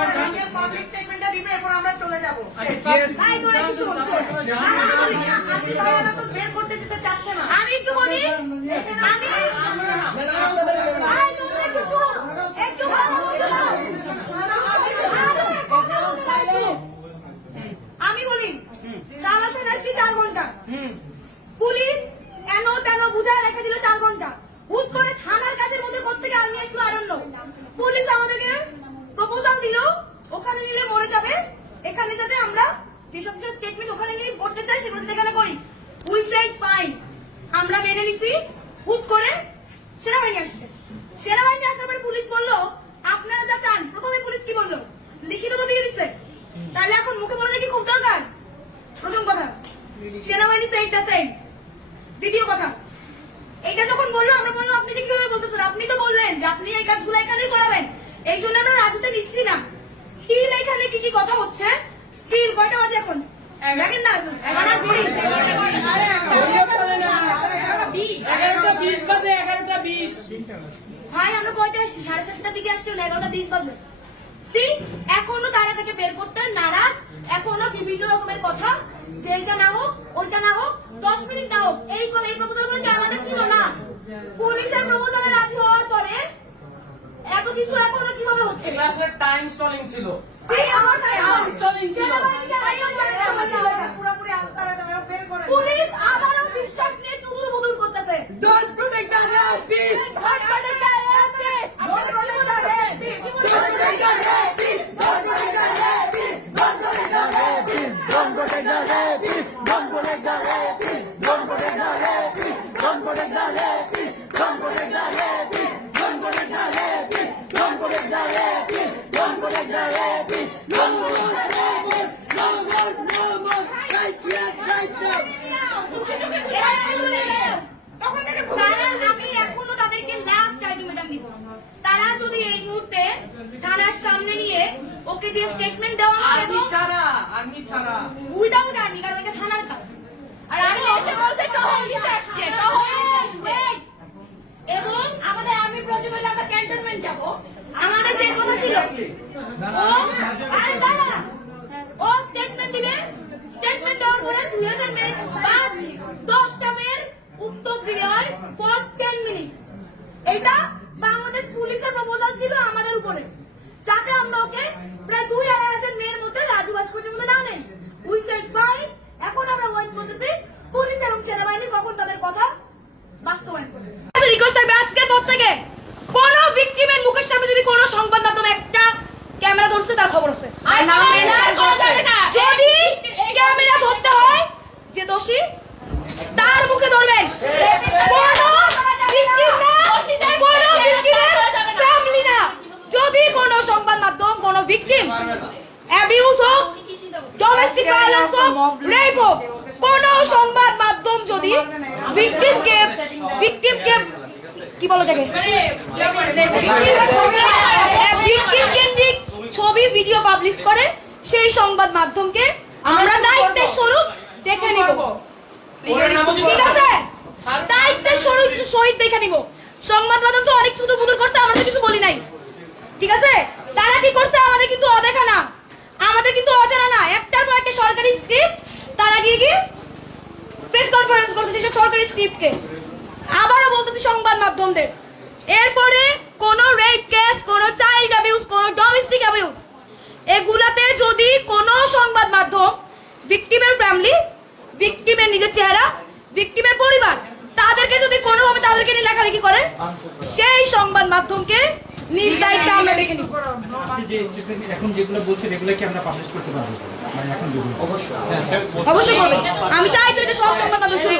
Public স্টেটমেন্টটা দিবে এরপর আমরা চলে যাব আচ্ছা, তোরা কি শোন শোন আমি বলি, তো বের করতে দিতে চাচ্ছে না আমি একটু বলি আমি একটু ভালো বলতে দাও। আরে, কথা বলতে দাও একটু। আমি বলি চালাতে আসছি চার ঘণ্টা পুলিশ এন তেন বুঝায় রেখে দিল চার ঘণ্টা হুট করে থানার কাজের মধ্যে কোথেকে আমি আসলো আরণ্য পুলিশ আমাদেরকে প্রপোজাল দিল ওখানে নিলে মরে যাবে এখানে যাতে আমরা যেসব যেসব স্টেটমেন্ট ওখানে নিয়ে করতে চাই সেগুলো এখানে করি। উই সেড ফাইন আমরা মেনে নিছি, হুট করে সেনাবাহিনী আসছে। সেনাবাহিনী আসার পরে পুলিশ বলল, আপনারা যা চান, প্রথমে পুলিশ কি বলল? লিখিত তো দিয়ে দিচ্ছে তাহলে এখন মুখে বলে কি খুব দরকার? প্রথম কথা, সেনাবাহিনী সাইড সাইড দ্বিতীয় কথা এটা যখন বলল, আমরা বললাম, আপনি যে কীভাবে বলতেছেন? আপনি তো বললেন যে আপনি এই কাজগুলো এখানেই করাবেন। এই জন্য আমরা রাজুতে নিচ্ছি না। স্টিল এখানে কি কি কথা হচ্ছে স্টিল কয়টা বাজে এখন দেখেন না থানার ঘড়ি। এগারোটা বিশ বাজে এগারোটা বিশ ভাই আমরা কয়টা আসছি? সাড়ে সাতটার দিকে আসছি এগারোটা বিশ বাজে See, এখনও তারা থেকে বের করতে নারাজ এখনও বিভিন্ন রকমের কথা যে এইটা না হোক ওইটা না হোক দশ মিনিট না হোক এই কল এই প্রপোজালগুলো আমাদের ছিল না? পুলিশের প্রপোজালে রাজি হওয়ার পরে এত কিছু এখনও কীভাবে হচ্ছে? ক্লাসে টাইম স্টলিং ছিল। পুলিশ আবারও বিশ্বাস নিয়ে চুদুর বুদুর করতেছে তারা যদি এই মুহূর্তে থানার সামনে নিয়ে ওকে দিয়ে স্টেটমেন্ট দেওয়া হয় এবং ছাড়া আর্মি ছাড়া উইদাউট আর্মি কারণ এটা থানার কাজ আর আমি এসে টহল দিতে আসছে এবং আমাদের আর্মি হলে আমরা ক্যান্টনমেন্ট যাব। আমাদের যে কথা ছিল ও স্টেটমেন্ট দিবে স্টেটমেন্ট দেওয়ার পরে দুই হাজার মেয়ের এটা বাংলাদেশ পুলিশের প্রপোজাল ছিল আমাদের উপরে যাতে আমরা ওকে প্রায় দুই আড়াই হাজার মেয়ের মধ্যে রাজু ভাস্কর্যের মধ্যে না নেই উই সেড ফাইন এখন আমরা ওয়েট করতেছি পুলিশ এবং সেনাবাহিনী কখন তাদের কথা বাস্তবায়ন করবে রিকোয়েস্ট থাকবে আজকের পর থেকে কোন ভিকটিমের মুখের সামনে যদি কোনো সংবাদ মাধ্যম একটা ক্যামেরা ধরছে তার খবর আছে আর নাম mention করছে। যদি ক্যামেরা ধরতে হয় যে দোষী তার মুখে ধরবেন কোনো victim না, কোনো victim-এর family না। যদি কোনো সংবাদ মাধ্যম কোনো ভিকটিম অ্যাবিউজ হোক ডোমেস্টিক ভায়োলেন্স হোক রেপ হোক কোন সংবাদ মাধ্যম যদি ভিকটিমকে ভিকটিমকে কি বলা যাবে ভিকটিম কেন্দ্রিক ছবি ভিডিও পাবলিশ করে সেই সংবাদ মাধ্যমকে আমরা দায়িত্বের স্বরূপ দেখে নিব। ঠিক আছে? দায়িত্বের স্বরূপ সহিত দেখে নিব। সংবাদ মাধ্যম তো অনেক শুধু বুদুর করতে আমরা তো কিছু বলি নাই। ঠিক আছে? তারা কি করছে আমাদের কিন্তু অদেখা না আমাদের কিন্তু অজানা না একটার পর একটা সরকারি স্ক্রিপ্ট তারা গিয়ে গিয়ে প্রেস কনফারেন্স করছে সেসব সরকারি স্ক্রিপ্টকে আবারও বলতেছি সংবাদ মাধ্যমদের। এরপরে কোন রেপ কেস কোন চাইল্ড অ্যাবিউজ কোন ডোমেস্টিক অ্যাবিউজ এগুলাতে যদি কোন সংবাদ মাধ্যম ভিকটিমের ফ্যামিলি ভিকটিমের নিজের চেহারা ভিকটিমের পরিবার তাদেরকে যদি কোনোভাবে তাদেরকে নিয়ে লেখালেখি করে সেই সংবাদ মাধ্যমকে নিজ দায়িত্বে আমরা দেখে নিব। যে স্টেটমেন্ট এখন যেগুলো বলছেন এগুলো কি আমরা পাবলিশ করতে পারব? মানে এখন যেগুলো অবশ্যই। অবশ্যই করবে আমি চাই তো এটা সব সংবাদ মাধ্যম শুরু